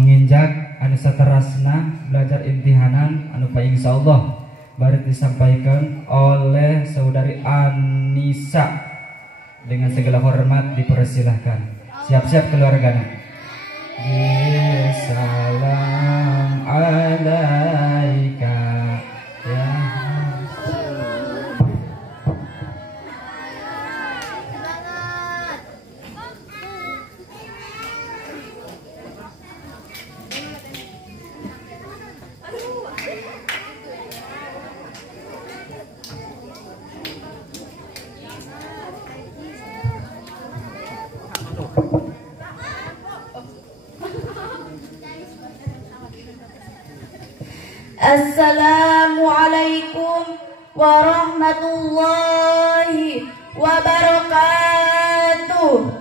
menginjak anu saterasna belajar imtihanan anu paing insyaallah bari disampaikan oleh saudari Anissa dengan segala hormat dipersilahkan. Siap-siap keluarganya. Salam alaika ya. Assalamualaikum warahmatullahi wabarakatuh.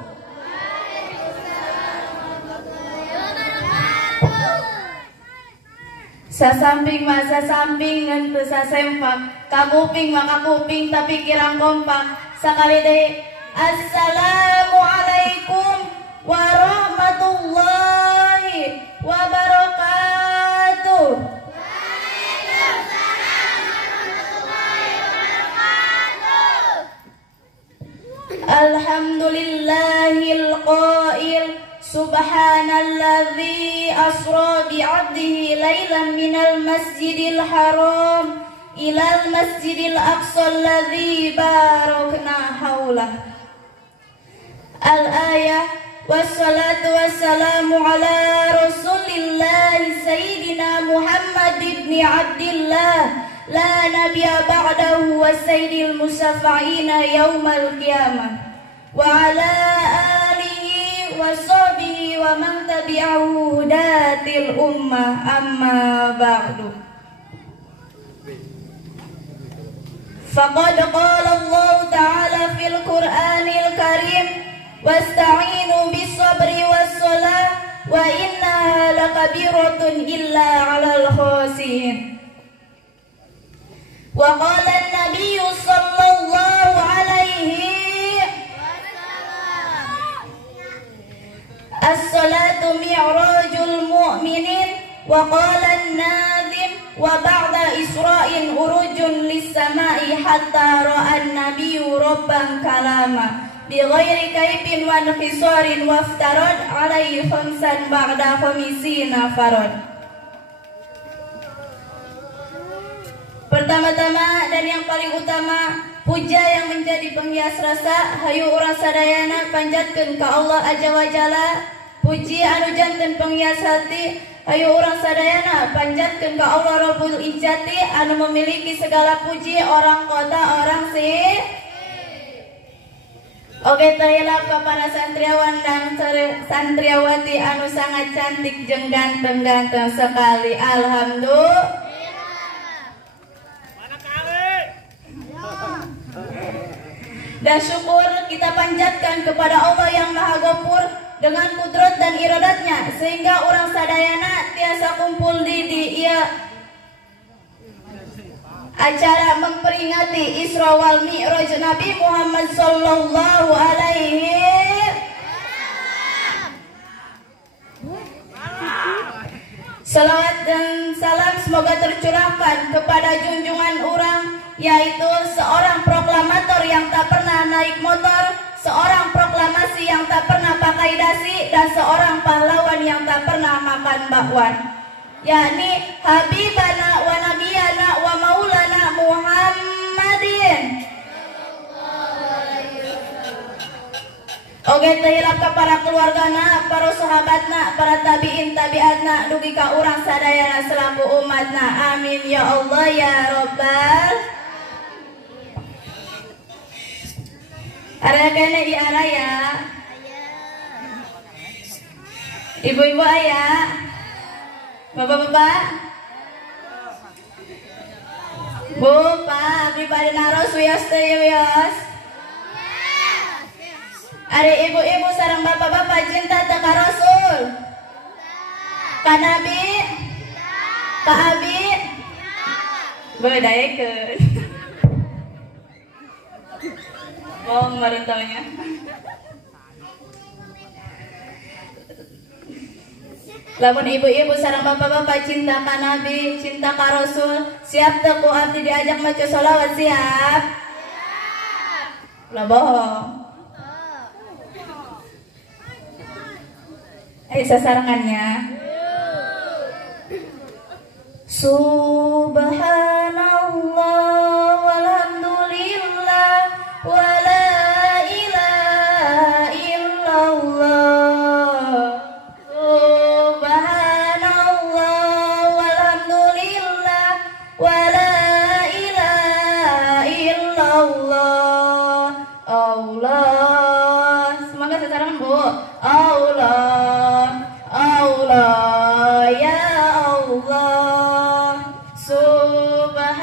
Sasamping masa samping ngan teu sasempak, kakuping maka kuping tapi kirang kompak. Sakali deui assalamualaikum warahmatullahi wabarakatuh. Alhamdulillahil qail subhanalladzi asra bi'abdihi lailan minal masjidil haram ilal masjidil aqsa alladzi barakna haulah. Al-ayah wassalatu wassalamu ala rasulillahi sayyidina Muhammad ibn Abdillah la nabiyya ba'dahu wa sayyidil musafa'ina yaumal qiyamah wa ala alihi wa sahbihi wa man tabi'ahu hudatil ummah amma ba'du. Faqad qala Allah ta'ala fil Qur'anil Karim wasta'inu bis sabri was salah wa innaha lakabiratun illa 'alal khashiyin. Wa qala an-nabiy sallallahu alaihi as-salatu mi'rajul mu'minin wa qala an-nadhim wa ba'da isra'in urujun lis-sama'i hatta ra'a an-nabiy rabban kalama bi ghairi kaifin wa infisarin waftarad alaihi khamsan ba'da khamisina farad. Pertama-tama dan yang paling utama, puja yang menjadi penghias rasa hayu urang sadayana panjatkeun ka Allah Azza wa Jalla. Puji anu janten penghias hati hayu urang sadayana panjatkeun ka Allah Rabbul Izzati anu memiliki segala puji orang kota orang si. Oke tahilah para santriawan dan santriawati anu sangat cantik jeung ganteng-ganteng sekali. Alhamdulillah. Dan syukur kita panjatkan kepada Allah yang Maha Ghafur dengan kudrat dan iradatnya sehingga orang sadayana tiasa kumpul di ieu acara memperingati Isra wal Mi'raj Nabi Muhammad sallallahu alaihi salawat dan salam semoga tercurahkan kepada junjungan orang, yaitu seorang proklamator yang tak pernah naik motor, seorang proklamasi yang tak pernah pakai dasi, dan seorang pahlawan yang tak pernah makan bakwan, yakni Habibana wa Nabiyana wa Maulana Muhammadin. Oke tahirap ka para keluargana, para sahabatna, para tabiin tabiatna, dugi ka urang sadayana selaku umatna. Amin ya Allah ya Rabbal. Araya kene di araya. Ibu-ibu ayah, bapak-bapak, bu, pak, abdi pada naros wios teh wios. Ari ibu-ibu sareng bapak-bapak cinta teh ka Rasul, ka Nabi, ka Abi, bedaikeun. Mau merentaunya. Lamun ibu-ibu sareng bapak-bapak cinta ka Nabi, cinta ka Rasul, siap teu ku abdi diajak maca sholawat siap? Lah bohong. Ayo sasarangannya. Subhanallah walhamdulillah wala ilaha illallah. Subhanallah walhamdulillah wala ilaha illallah. Allah. Semangat sasarangan Bu. Allah. Allah ya Allah. Subhanallah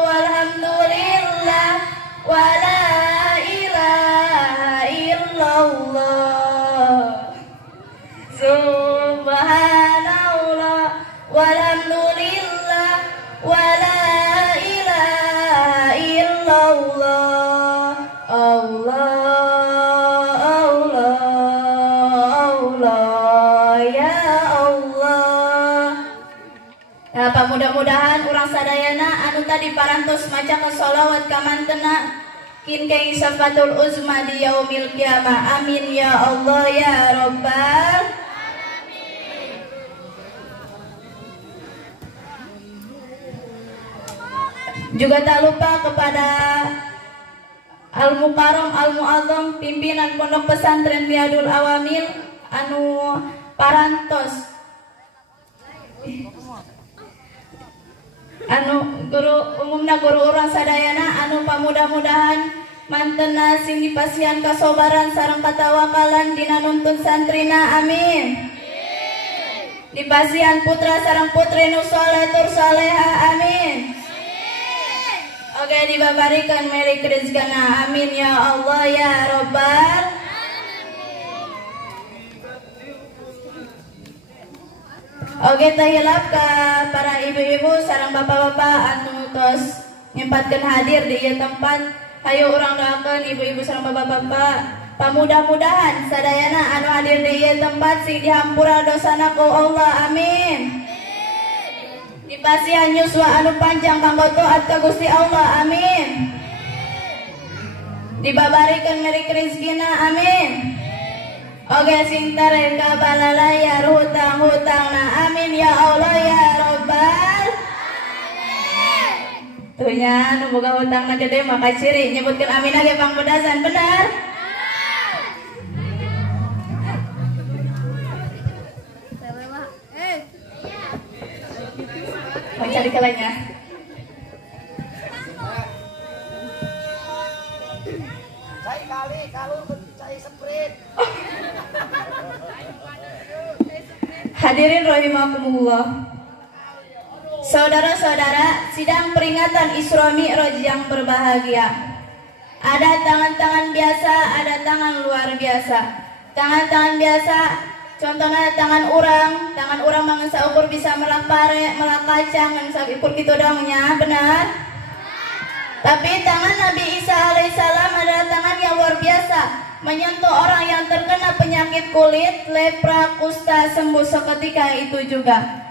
walhamdulillah wala ilaha illallah. Subhanallah walhamdulillah wala ilaha illallah. Allah Allah ya Allah. Apa mudah-mudahan urang sadayana anu tadi parantos maca ka sholawat ka mantena kinkeng syafatul uzma di yaumil kiamah. Amin ya Allah ya Rabbal alamin. Juga tak lupa kepada Al-Mukarram Al-Mu'azzam pimpinan Pondok Pesantren Riyadul Awamil anu parantos anu guru umumna guru urang sadayana anu pamudah-mudahan mantena sing dipasihan kasobaran sareng katawakalan dina nuntun santrina amin. Dipasihan putra sareng putri nu saleh tur saleha amin. Oke dibabarikeun merik rezekana amin ya Allah ya Rabbal alamin. Oke tahilap ka para ibu-ibu sareng bapak-bapak anu tos nyempatkeun hadir di ieu tempat. Hayu urang doakeun ibu-ibu sareng bapak-bapak pamudah-mudahan sadayana anu hadir di ieu tempat sing dihampura dosana ku Allah amin. Dipasihan yuswa anu panjang kanggo taat ka Gusti Allah amin. Dibabarikeun merik rezekina amin. Oge sing tare ka balalayar hutang-hutangna amin ya Allah ya Rabbal alamin. Tuh nya nu boga hutangna gede maka ciri nyebutkeun amin age pangpedasan benar. Mau cari kelainya. Cai kali kalau cai sprint. Hadirin rahimakumullah. Saudara-saudara, sidang peringatan Isra Mi'raj yang berbahagia. Ada tangan-tangan biasa, ada tangan luar biasa. Tangan-tangan biasa contohnya tangan orang mangan saukur bisa melak pare, melak kacang, ngan saukur gitu dongnya, benar? Tapi tangan Nabi Isa alaihissalam adalah tangan yang luar biasa, menyentuh orang yang terkena penyakit kulit, lepra, kusta, sembuh seketika itu juga.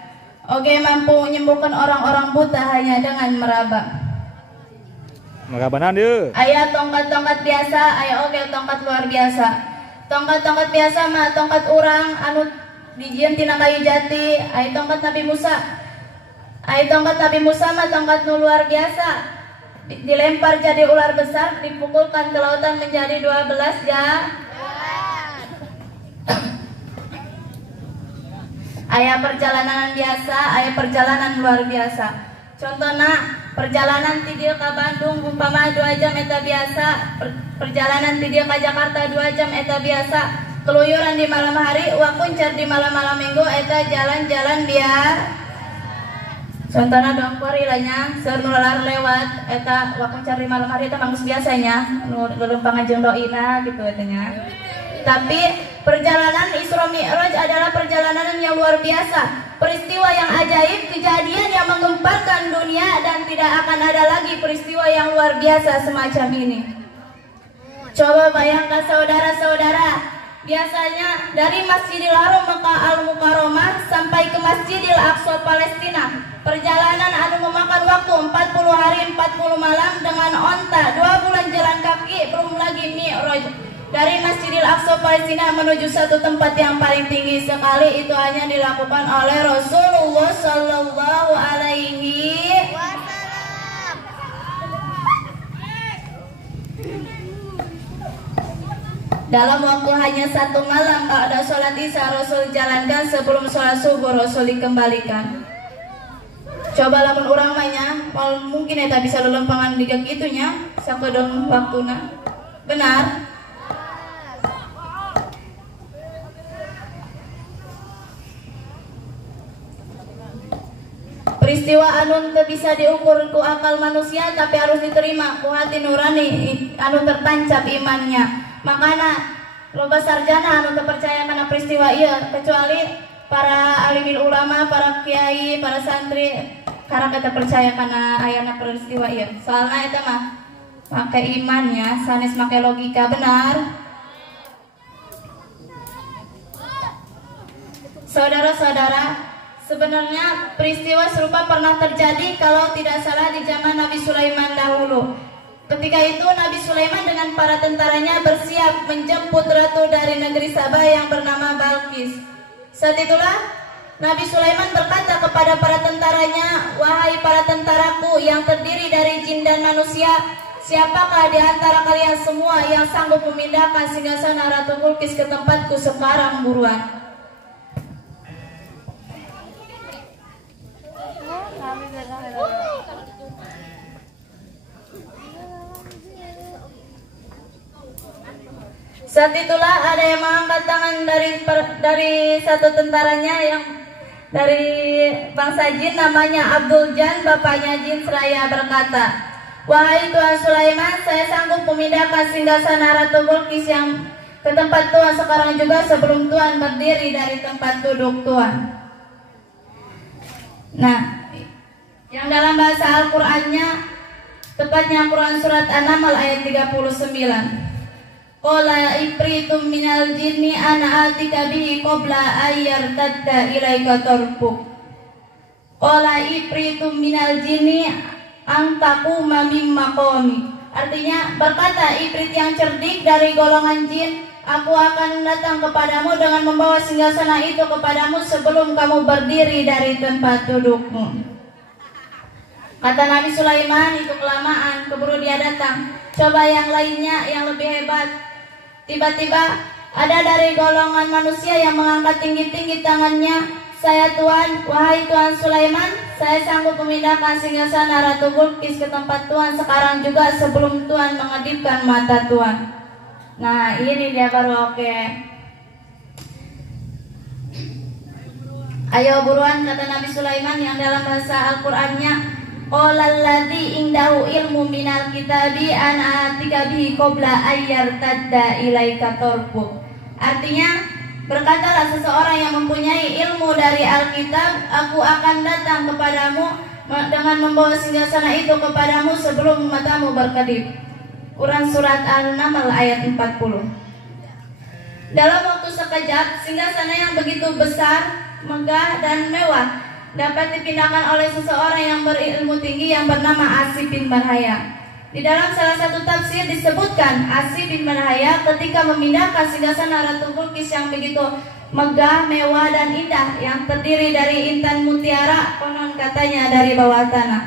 Oke, mampu menyembuhkan orang-orang buta hanya dengan meraba. Merabanan dia. Ayah tongkat-tongkat biasa, ayah oke tongkat luar biasa. Tongkat-tongkat biasa mah tongkat orang anu dijieun tina kayu jati, ai tongkat Nabi Musa. Ai tongkat Nabi Musa mah tongkat nu luar biasa. Dilempar jadi ular besar, dipukulkan ke lautan menjadi 12 Aya perjalanan biasa, aya perjalanan luar biasa. Contohnya perjalanan ti dieu ka Bandung umpama 2 jam eta biasa, perjalanan ti dieu ka Jakarta 2 jam eta biasa. Keluyuran di malam hari, wakuncar di malam-malam minggu eta jalan-jalan biasa. Contohnya dongkor ilanya seur nu lalar lewat eta wakuncar di malam hari eta manggus biasanya nu leumpang jeung doina gitu eta nya. Tapi perjalanan Isra Mi'raj adalah perjalanan yang luar biasa. Peristiwa yang ajaib, kejadian yang menggemparkan dunia dan tidak akan ada lagi peristiwa yang luar biasa semacam ini. Coba bayangkan saudara-saudara, Biasanya dari Masjidil Haram Mekah Al-Mukarramah sampai ke Masjidil Aqsa Palestina, perjalanan anu memakan waktu 40 hari 40 malam dengan onta, 2 bulan jalan kaki, belum lagi mi'raj. Dari Masjidil Aqsa Palestina menuju satu tempat yang paling tinggi sekali, itu hanya dilakukan oleh Rasulullah Sallallahu Alaihi Wasallam. Dalam waktu hanya 1 malam, pada sholat isya Rasul jalankan, sebelum sholat subuh Rasul dikembalikan. Coba lamun urang mahnya, mungkin eta bisa lelempangan digak itunya, sakedeng waktuna. Benar? Peristiwa anu teu bisa diukur ku akal manusia, tapi harus diterima ku hati nurani anu tertancap imannya. Makana loba sarjana anu teu percaya kana peristiwa ieu, kecuali para alimin ulama, para kiai, para santri karena kita percaya kana ayana peristiwa ieu. Soalna eta mah make imannya, sanes make logika. Benar? Saudara-saudara, sebenarnya peristiwa serupa pernah terjadi kalau tidak salah di zaman Nabi Sulaiman dahulu. Ketika itu Nabi Sulaiman dengan para tentaranya bersiap menjemput ratu dari negeri Sabah yang bernama Balkis. Saat itulah Nabi Sulaiman berkata kepada para tentaranya, "Wahai para tentaraku yang terdiri dari jin dan manusia, siapakah di antara kalian semua yang sanggup memindahkan singgasana Ratu Balkis ke tempatku sekarang buruan?" Saat itulah ada yang mengangkat tangan dari satu tentaranya yang dari bangsa jin, namanya Abdul Jan, bapaknya jin seraya berkata, "Wahai Tuan Sulaiman, saya sanggup memindahkan singgasana Ratu Balkis yang ke tempat Tuan sekarang juga sebelum Tuan berdiri dari tempat duduk Tuan." Nah, yang dalam bahasa Al-Qur'annya, tepatnya Quran surat An-Naml ayat 39. Qala ifritum minal jinni ana atika bihi qabla ayyartadda ilaika tarbuk. Qala ifritum minal jinni antaquma mim maqami. Artinya, berkata ifrit yang cerdik dari golongan jin, "Aku akan datang kepadamu dengan membawa singgasana itu kepadamu sebelum kamu berdiri dari tempat dudukmu." Kata Nabi Sulaiman, "Itu kelamaan, keburu dia datang. Coba yang lainnya yang lebih hebat." Tiba-tiba ada dari golongan manusia yang mengangkat tinggi-tinggi tangannya, "Saya Tuan, wahai Tuan Sulaiman, saya sanggup memindahkan singgasana Ratu Balkis ke tempat Tuan sekarang juga sebelum Tuan mengedipkan mata Tuan." Nah, ini dia baru oke. Ayo buruan, kata Nabi Sulaiman yang dalam bahasa Al-Qur'annya, "Qalalladzi indahu ilmu minal kitabi ana atika bihi qabla ayyartadda ilaika tarbuk." Artinya, berkatalah seseorang yang mempunyai ilmu dari Alkitab, "Aku akan datang kepadamu dengan membawa singgasana itu kepadamu sebelum matamu berkedip." Quran surat An-Naml ayat 40. Dalam waktu sekejap, singgasana yang begitu besar, megah dan mewah dapat dipindahkan oleh seseorang yang berilmu tinggi yang bernama Asy bin Barhaya. Di dalam salah satu tafsir disebutkan Asy bin Barhaya ketika memindahkan singgasana Ratu Balkis yang begitu megah, mewah dan indah yang terdiri dari intan mutiara, konon katanya dari bawah tanah.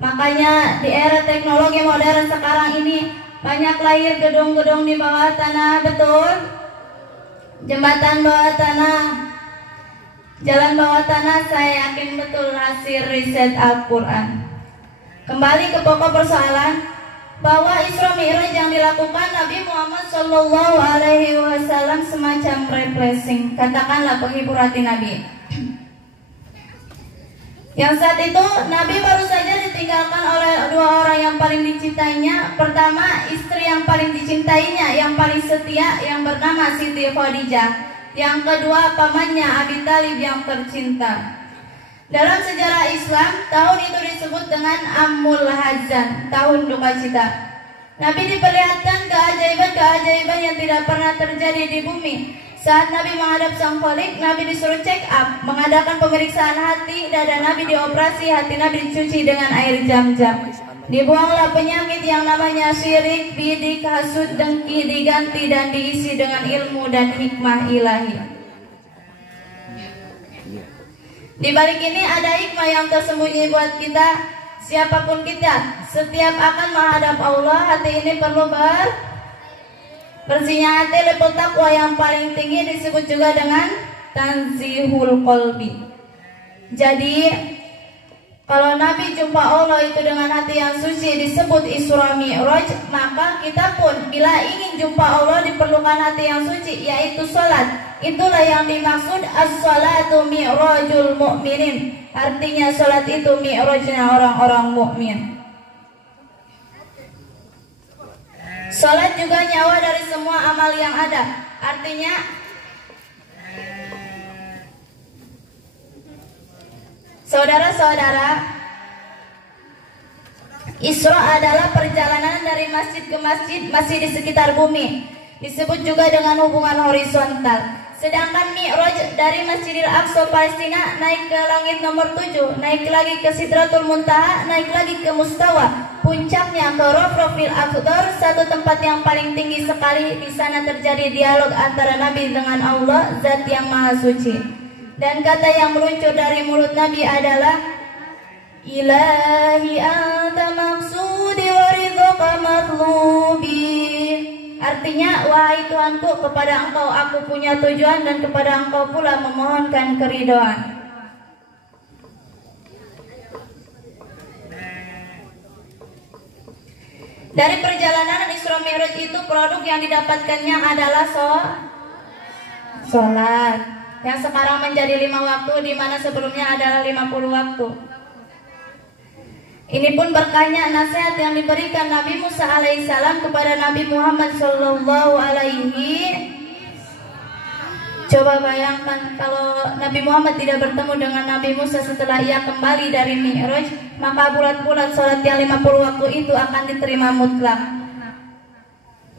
Makanya di era teknologi modern sekarang ini banyak lahir gedung-gedung di bawah tanah, betul? Jembatan bawah tanah, jalan bawah tanah, saya yakin betul hasil riset Al-Quran. Kembali ke pokok persoalan, bahwa Isra Mi'raj yang dilakukan Nabi Muhammad SAW semacam refreshing, katakanlah penghibur hati Nabi. Yang saat itu Nabi baru saja ditinggalkan oleh 2 orang yang paling dicintainya. Pertama, istri yang paling dicintainya, yang paling setia, yang bernama Siti Khadijah. Yang kedua, pamannya Abi Thalib yang tercinta. Dalam sejarah Islam, tahun itu disebut dengan Amul Hazan, tahun duka cita. Nabi diperlihatkan keajaiban-keajaiban yang tidak pernah terjadi di bumi. Saat Nabi menghadap Sang Khalik, Nabi disuruh check up, mengadakan pemeriksaan hati, dada Nabi dioperasi, hati Nabi dicuci dengan air Zam-Zam. Dibuanglah penyakit yang namanya syirik, bidik, hasud, dengki, diganti dan diisi dengan ilmu dan hikmah ilahi. Di balik ini ada hikmah yang tersembunyi buat kita. Siapapun kita, setiap akan menghadap Allah, hati ini perlu bersihnya hati, level takwa yang paling tinggi disebut juga dengan tanzihul qalbi. Jadi kalau Nabi jumpa Allah itu dengan hati yang suci disebut Isra Mi'raj, maka kita pun bila ingin jumpa Allah diperlukan hati yang suci, yaitu salat. Itulah yang dimaksud as-salatu mi'rajul mu'minin. Artinya salat itu mi'rajnya orang-orang mukmin. Salat juga nyawa dari semua amal yang ada. Artinya saudara-saudara, Isra adalah perjalanan dari masjid ke masjid masih di sekitar bumi. Disebut juga dengan hubungan horizontal. Sedangkan Mi'raj dari Masjidil Aqsa Palestina naik ke langit nomor 7, naik lagi ke Sidratul Muntaha, naik lagi ke Mustawa, puncaknya ke Rafrafil Akhdar, satu tempat yang paling tinggi sekali. Di sana terjadi dialog antara Nabi dengan Allah, Zat yang Maha Suci. Dan kata yang meluncur dari mulut Nabi adalah Ilahi anta maksudi wa ridhoka matlubi. Artinya, wahai Tuhanku, kepada Engkau aku punya tujuan dan kepada Engkau pula memohonkan keridhaan. Dari perjalanan Isra Mi'raj itu produk yang didapatkannya adalah sholat, yang sekarang menjadi 5 waktu, di mana sebelumnya adalah 50 waktu. Ini pun berkahnya nasihat yang diberikan Nabi Musa alaihissalam kepada Nabi Muhammad sallallahu alaihi. Coba bayangkan kalau Nabi Muhammad tidak bertemu dengan Nabi Musa setelah ia kembali dari Mi'raj, maka bulat-bulat sholat yang 50 waktu itu akan diterima mutlak.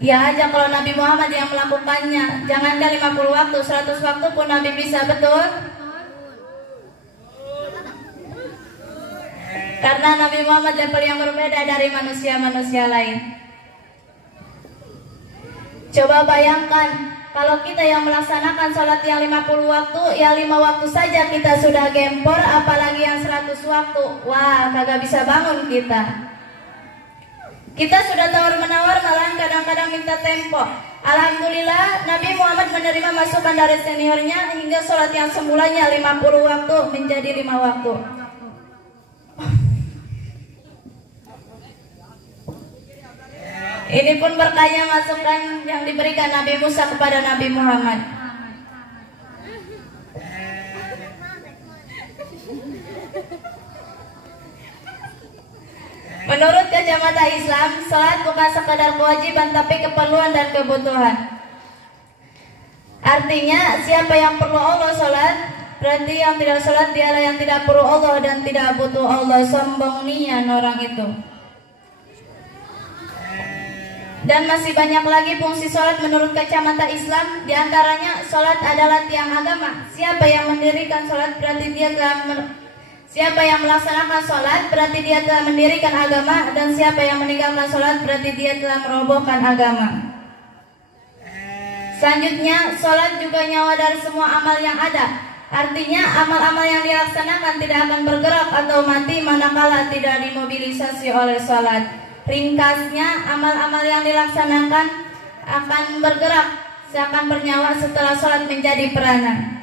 Ya aja kalau Nabi Muhammad yang melakukannya, jangankan 50 waktu, 100 waktu pun Nabi bisa, betul? Karena Nabi Muhammad level yang berbeda dari manusia-manusia lain. Coba bayangkan kalau kita yang melaksanakan sholat yang 50 waktu, yang 5 waktu saja kita sudah gempor, apalagi yang 100 waktu. Wah, kagak bisa bangun kita. Kita sudah tawar-menawar, malahan kadang-kadang minta tempo. Alhamdulillah, Nabi Muhammad menerima masukan dari seniornya hingga sholat yang semulanya 50 waktu menjadi 5 waktu. Ini pun berkahnya masukan yang diberikan Nabi Musa kepada Nabi Muhammad. Menurut kacamata Islam, salat bukan sekadar kewajiban tapi keperluan dan kebutuhan. Artinya, siapa yang perlu Allah salat, berarti yang tidak salat dialah yang tidak perlu Allah dan tidak butuh Allah. Sombong nian orang itu. Dan masih banyak lagi fungsi sholat menurut kacamata Islam. Di antaranya sholat adalah tiang agama. Siapa yang mendirikan sholat berarti dia telah siapa yang melaksanakan sholat berarti dia telah mendirikan agama, dan siapa yang meninggalkan sholat berarti dia telah merobohkan agama. Selanjutnya, sholat juga nyawa dari semua amal yang ada. Artinya amal-amal yang dilaksanakan tidak akan bergerak atau mati manakala tidak dimobilisasi oleh sholat. Ringkasnya, amal-amal yang dilaksanakan akan bergerak, seakan bernyawa setelah sholat menjadi peranan.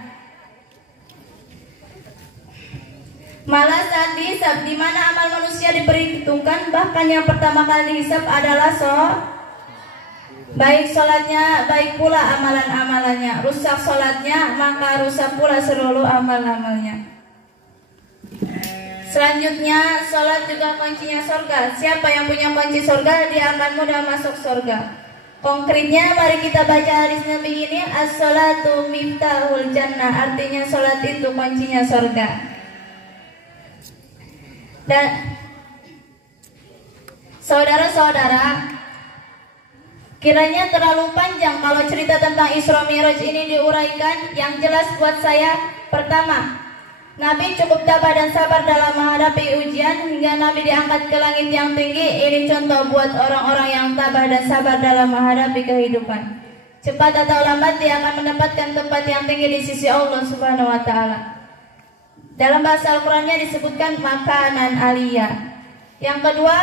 Malah saat dihisab, di mana amal manusia diperhitungkan, bahkan yang pertama kali dihisab adalah baik sholatnya, baik pula amalan-amalannya. Rusak sholatnya, maka rusak pula seluruh amal-amalnya. Selanjutnya, sholat juga kuncinya surga. Siapa yang punya kunci surga, dia akan mudah masuk surga. Konkretnya, mari kita baca hadis Nabi ini, as-sholatu miftahul jannah. Artinya sholat itu kuncinya surga. Dan saudara-saudara, Kiranya terlalu panjang kalau cerita tentang Isra Mi'raj ini diuraikan. Yang jelas buat saya, pertama, Nabi cukup tabah dan sabar dalam menghadapi ujian hingga Nabi diangkat ke langit yang tinggi. Ini contoh buat orang-orang yang tabah dan sabar dalam menghadapi kehidupan. Cepat atau lambat dia akan mendapatkan tempat yang tinggi di sisi Allah Subhanahu wa taala. Dalam bahasa Al-Qur'annya disebutkan makanan aliyah. Yang kedua,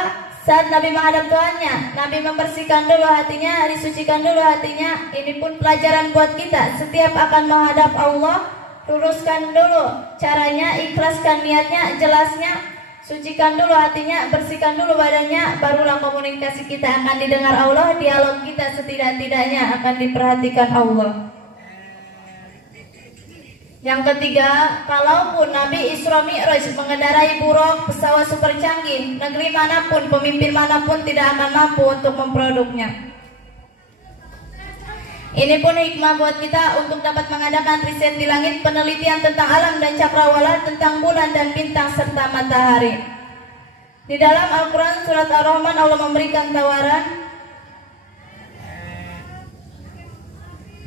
saat Nabi menghadap Tuhannya, Nabi membersihkan dulu hatinya, disucikan dulu hatinya. Ini pun pelajaran buat kita. Setiap akan menghadap Allah, luruskan dulu caranya, ikhlaskan niatnya, jelasnya, sucikan dulu hatinya, bersihkan dulu badannya, barulah komunikasi kita akan didengar Allah, dialog kita setidak-tidaknya akan diperhatikan Allah. Yang ketiga, kalaupun Nabi Isra Mi'raj mengendarai buruk, pesawat super canggih, negeri manapun, pemimpin manapun tidak akan mampu untuk memproduknya. Ini pun hikmah buat kita untuk dapat mengadakan riset di langit, penelitian tentang alam dan cakrawala, tentang bulan dan bintang serta matahari. Di dalam Al-Quran surat Ar-Rahman Allah memberikan tawaran,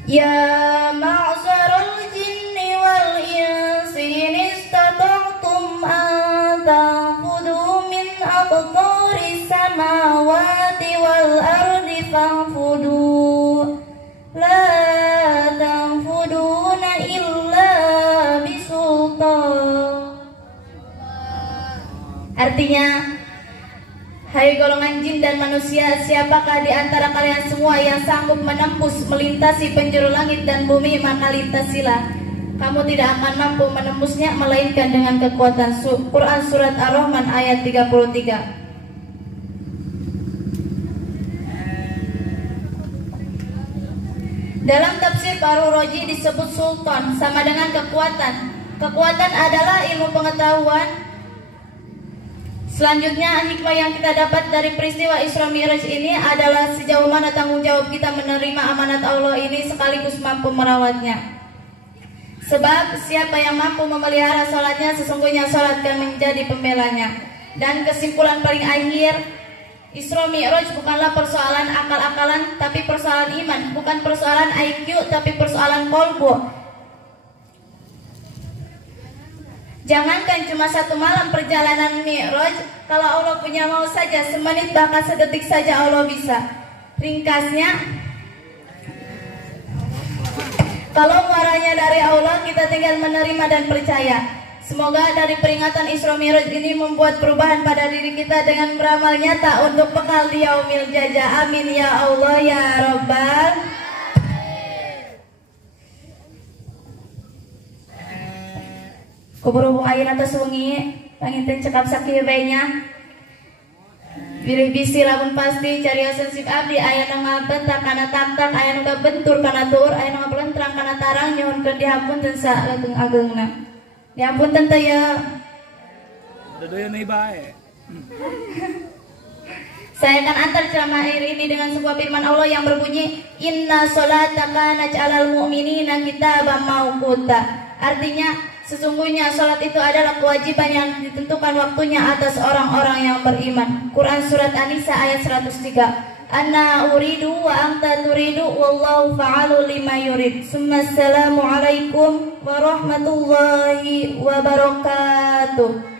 Ya ma'zarul jinni wal insi in istata'tum an tanfudu min aqtaris samawati wal ardi fanfudu la tanfuduna illa bisultan. Artinya, hai golongan jin dan manusia, siapakah di antara kalian semua yang sanggup menembus, melintasi penjuru langit dan bumi, maka lintasilah. Kamu tidak akan mampu menembusnya melainkan dengan kekuatan. Quran surat Ar-Rahman ayat 33. Dalam tafsir Baru Roji disebut sultan sama dengan kekuatan. Kekuatan adalah ilmu pengetahuan. Selanjutnya, hikmah yang kita dapat dari peristiwa Isra Mi'raj ini adalah sejauh mana tanggung jawab kita menerima amanat Allah ini sekaligus mampu merawatnya. Sebab siapa yang mampu memelihara sholatnya, sesungguhnya sholat akan menjadi pembelanya. Dan kesimpulan paling akhir, Isra Mi'raj bukanlah persoalan akal-akalan, tapi persoalan iman. Bukan persoalan IQ, tapi persoalan kolbu. Jangankan cuma satu malam perjalanan Mi'raj, kalau Allah punya mau saja, semenit bahkan sedetik saja Allah bisa. Ringkasnya, kalau muaranya dari Allah, kita tinggal menerima dan percaya. Semoga dari peringatan Isra Mi'raj ini membuat perubahan pada diri kita dengan beramal nyata untuk bekal di yaumil jaza. Amin ya Allah ya Rabbal. Kuburubung ayeuna atas wengi, panginten cekap sakieu bae nya. Pilih bisi lamun pasti cariosan sik abdi aya nu ngabentak kana tak-tak, aya nu ngabentur kana tur, aya nu ngabelentrang kana tarang, nyuhunkeun dihampunten saeuteung ageungna. Dihampunten teh ya. Dodoyan deui bae. Saya akan antar ceramah hari ini dengan sebuah firman Allah yang berbunyi, Inna sholata kanat 'alal mu'minina kitaban mauquta. Artinya, sesungguhnya sholat itu adalah kewajiban yang ditentukan waktunya atas orang-orang yang beriman. Quran surat An-Nisa ayat 103. Anna uridu wa anta turidu wallahu fa'alu lima yurid. Assalamualaikum warahmatullahi wabarakatuh.